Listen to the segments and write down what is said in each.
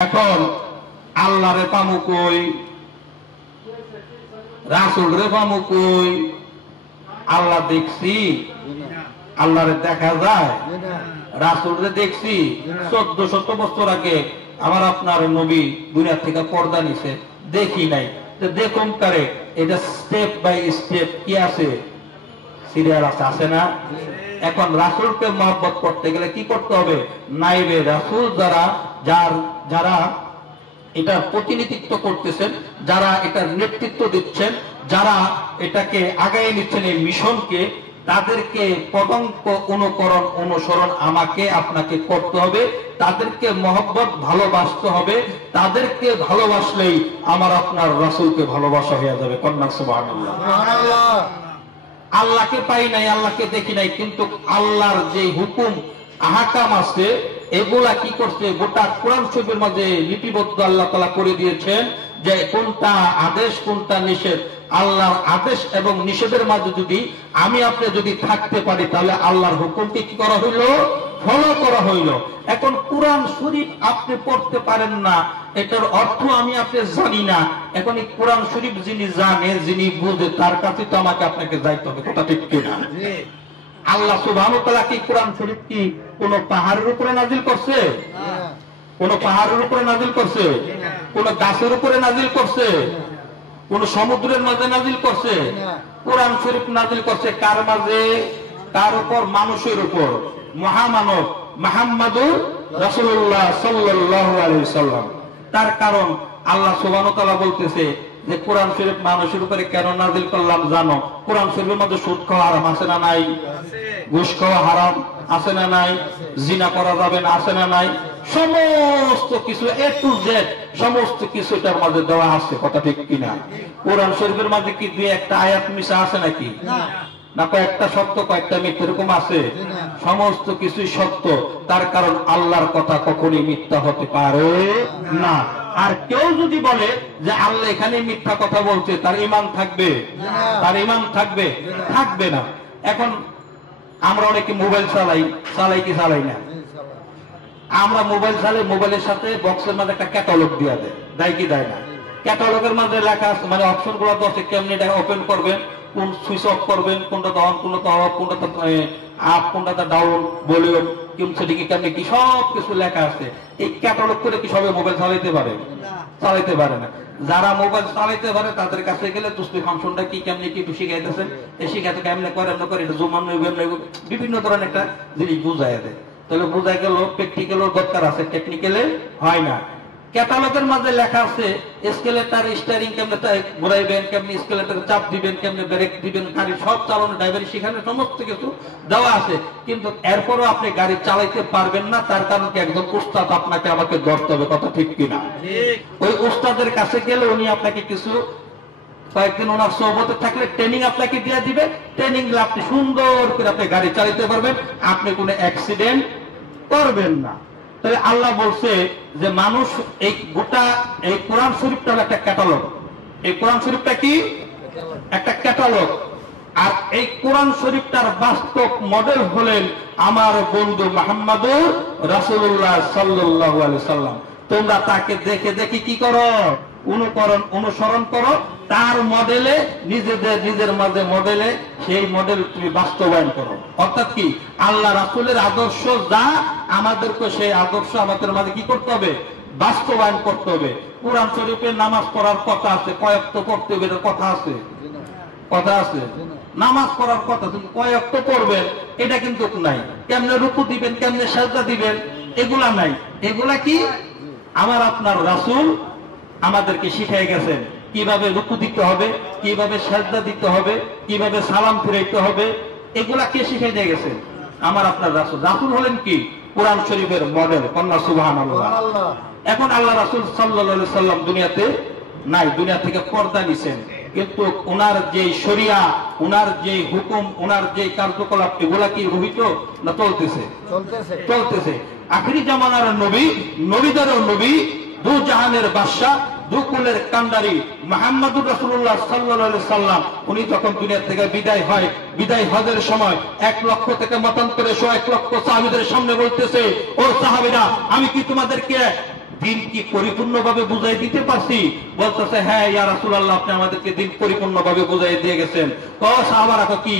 এখন আল্লাহ রে পামু কই, রাসূল রে পামু কই? আল্লাহ দেখছি, আল্লাহরে দেখা যায়? রাসূল রে দেখছি 1400 বছর আগে আমার আপনার নবী দুনিয়া থেকে পর্দা নিছে, দেখি নাই। তো দেখুন কারে, এটা স্টেপ বাই স্টেপ কি আছে, সিরিয়াল আছে না? এখন রাসূলকে মহব্বত করতে গেলে কি করতে হবে? নাইবে রাসূল যারা এটা প্রতিনিধিত্ব করতেছেন, যারা এটার নেতৃত্ব দিচ্ছেন, যারা এটাকে আগায় নিচ্ছেন এই মিশনকে, তাদেরকে পদঙ্ক অনুকরণ অনুসরণ আমাকে আপনাকে করতে হবে। তাদেরকে মহব্বত ভালোবাসতে হবে। তাদেরকে ভালোবাসলেই আমার আপনার রাসূলকে ভালোবাসা হয়ে যাবে। কন্যা সুবহানাল্লাহ। আল্লাহকে পাই নাই, আল্লাহকে দেখি নাই, কিন্তু আল্লাহর যে হুকুম আহকাম আছে এগুলা কি করছে, গোটা কোরআন শরীফের মাঝে লিপিবদ্ধ আল্লাহ তাআলা করে দিয়েছেন যে কোনটা আদেশ কোনটা নিষেধ। আল্লাহর আদেশ এবং নিষেধের মাঝে যদি আমি আপনি যদি থাকতে পারি, তাহলে আল্লাহর হুকুমকে কি করা হইল? ফলো করা হইল। এখন কোরআন শরীফ আপনি পড়তে পারেন না, এটার অর্থ আমি আপনি জানি না। এখন এই কোরআন শরীফ যিনি জানে, যিনি বুঝে, তার কাছে তো আমাকে আপনাকে যাইতে হবে। কথা ঠিক কিনা? আল্লাহ সুবহানাহু ওয়া তাআলা কি কোরআন শরীফ কি কোন পাহাড়ের উপরে নাজিল করছে? কোন পাহাড়ের উপরে নাজিল করছে? কোন গাছের উপরে নাজিল করছে? কোন সমুদ্রের মাঝে নাজিল করছে? কোরআন শরীফ নাজিল করছে কার মাঝে? তার উপর, মানুষের উপর, মহামানব মুহাম্মদুর রাসূলুল্লাহ সাল্লাল্লাহু আলাইহি ওয়াসাল্লাম। তার কারণ আল্লাহ সুবহানাহু ওয়া তাআলা বলতেছে যে কোরআন শরীফ মানুষের উপরে কেন নাজিল করলাম জানো? কোরআন শরীফের মধ্যে সুদ খাওয়া হারাম আছে না নাই? ঘুষ খাওয়া হারাম আছে না নাই? জিনা করা যাবে না আছে না নাই? সমস্ত কিছু এ টু জেড সমস্ত কিছু এটার মাঝে দেওয়া আছে। কথা ঠিক কিনা? কোরআন শরীফের মাঝে কি দুই একটা আয়াত মিশা আছে নাকি? না কয়েকটা সত্য কয়েকটা মিথ্যা এরকম আছে? সমস্ত কিছুই সত্য। তার কারণ আল্লাহর কথা কখনোই মিথ্যা হতে পারে না। আর কেউ যদি বলে যে আল্লাহ এখানে মিথ্যা কথা বলছে, তার ঈমান থাকবে? তার ঈমান থাকবে? থাকবে না। এখন আমরা অনেকে মোবাইল চালাই কি চালাই না? আমরা মোবাইল চালাই, মোবাইলের সাথে বক্সের মাঝে একটা ক্যাটালগ দিয়ে দেয় কি দেয় না? ক্যাটালগের মাঝে লেখা আছে, মানে অপশন গুলো আছে, কেমনি এটা ওপেন করবেন, কোন সুইচ অফ করবেন, কোনটা অন কোনটা অফ, কোনটা আপ কোনটা ডাউন, ভলিউম কোন সেটিংয়ে কেমনি কি সব কিছু লেখা আছে। এই ক্যাটালগ করে কি সবাই মোবাইল চালাইতে পারে? চালাইতে পারে না। যারা মোবাইল চালাইতে পারে তাদের কাছে গেলে তুসবি ফাংশনটা কি কেমনি কি শিখাইতেছেন, এই শিখাতে কেমনে করে এমন করে, এটা জুমান বিভিন্ন ধরনের একটা জিনিস বুঝাই দেয়। তাহলে বোঝাই গেল প্র্যাকটিক্যালও দরকার আছে, টেকনিক্যালে হয় না। ক্যাটালগের মাঝে লেখা আছে এসকেলেটর স্টিয়ারিং কেমনে ঘুরাইবেন, কেমনি এসকেলেটর চাপ দিবেন, কেমনে ব্রেক দিবেন, গাড়ি সব চালানো ড্রাইভারি সেখানে সমস্ত কিছু দেওয়া আছে। কিন্তু এরপরও আপনি গাড়ি চালাইতে পারবেন না, তার কারণ কি একজন উস্তাদ আপনাকে আমাকে ধরতে হবে। কথা ঠিক কিনা? ওই উস্তাদের কাছে গেলে উনি আপনাকে কিছু কয়েকদিন ওনার সোহবতে থাকলে ট্রেনিং আপনাকে দিয়ে দিবে। ট্রেনিং আপনি সুন্দর করে আপনি গাড়ি চালাতে পারবেন, আপনি কোনো অ্যাক্সিডেন্ট করবেন না। তাহলে আল্লাহ বলছে যে মানুষ এই গোটা এই কোরআন শরীফটা হলো একটা ক্যাটালগ। এই কোরআন শরীফটা কি? একটা ক্যাটালগ। আর এই কোরআন শরীফটার বাস্তব মডেল হলেন আমার বন্ধু মুহাম্মদুর রাসূলুল্লাহ সাল্লাল্লাহু আলাইহি ওয়াসাল্লাম। তোমরা তাকে দেখে দেখে কি করো? অনুসরণ করো, তার মডেলে নিজের মাঝে মডেলে সেই মডেল তুমি বাস্তবায়ন করো। অর্থাৎ কি, আল্লাহ রাসূলের আদর্শ যা, আমাদেরকে সেই আদর্শ আমাদের মাঝে কি করতে হবে? বাস্তবায়ন করতে হবে। কোরআন শরীফে নামাজ পড়ার কথা আছে, কয়েকত পড়তে হবে, কথা আছে? কথা আছে? নামাজ পড়ার কথা, কিন্তু কয়েকত পড়বেন এটা কিন্তু নাই। কেমনে রুকু দিবেন, কেমনে সাজদা দিবেন, এগুলা নাই। এগুলা কি আমার আপনার রাসূল আমাদেরকে শিখাই গেছেন। কিভাবে রুকু দিতে হবে, কিভাবে সাজদা দিতে হবে, কিভাবে সালাম ফিরাইতে হবে, এগুলা কে শিখাই দিয়ে গেছেন? আমার আপনার রাসূল। রাসূল হলেন কি কোরআন শরীফের মডেল। কন্যা সুবহানাল্লাহ। এখন আল্লাহ রাসূল সাল্লাল্লাহু আলাইহি সাল্লাম দুনিয়াতে নাই, দুনিয়া থেকে পর্দা নিছেন, কিন্তু ওনার যে শরিয়া, ওনার যে হুকুম, ওনার যে কার্যকলাপ, এগুলা কি রহিত না চলতেছে? চলতেছে। আখিরি জামানার নবী, নবীদেরও নবী, দু জাহানের বাদশা, দুকুলের কান্ডারি মুহাম্মদুর রাসূলুল্লাহ সাল্লাল্লাহু আলাইহি সাল্লাম, উনি যখন দুনিয়া থেকে বিদায় হয়, বিদায় হজের সময় 1 লক্ষ থেকে মতান্তরে 1 লক্ষ সাহাবীদের সামনে বলতেছে, ও সাহাবীরা, আমি কি তোমাদেরকে দিন কি পরিপূর্ণভাবে বুঝাই দিতে পারছি? বলতেছে হ্যাঁ ইয়া রাসূলুল্লাহ, আপনি আমাদেরকে দিন পরিপূর্ণভাবে বুঝাই দিয়ে গেছেন। সাহাবারা কি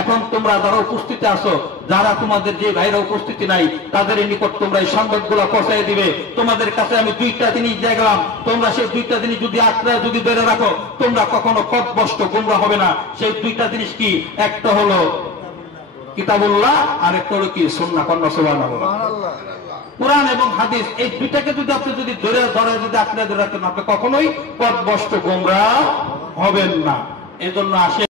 এখন তোমরা যারা উপস্থিতি আছো, যারা তোমাদের যে ভাইরা উপস্থিতি নাই, তাদের নিকট তোমরা এই সংবাদগুলো পৌঁছাই দিবে। তোমাদের কাছে আমি দুইটা জিনিস দিয়ে গেলাম, তোমরা সেই দুইটা জিনিস যদি আঁকড়ে যদি ধরে রাখো, তোমরা কখনো পথভ্রষ্ট গোমরা হবে না। সেই দুইটা জিনিস কি? একটা হলো কিতাবুল্লাহ, আর একটা হলো কি? সুন্নাহ। সুবহানাল্লাহ। কোরআন এবং হাদিস, এই দুইটাকে যদি আপনি যদি ধরে যদি আঁকড়ে ধরে রাখেন, আপনি কখনোই পথভ্রষ্ট গোমরা হবেন না। এজন্য আসে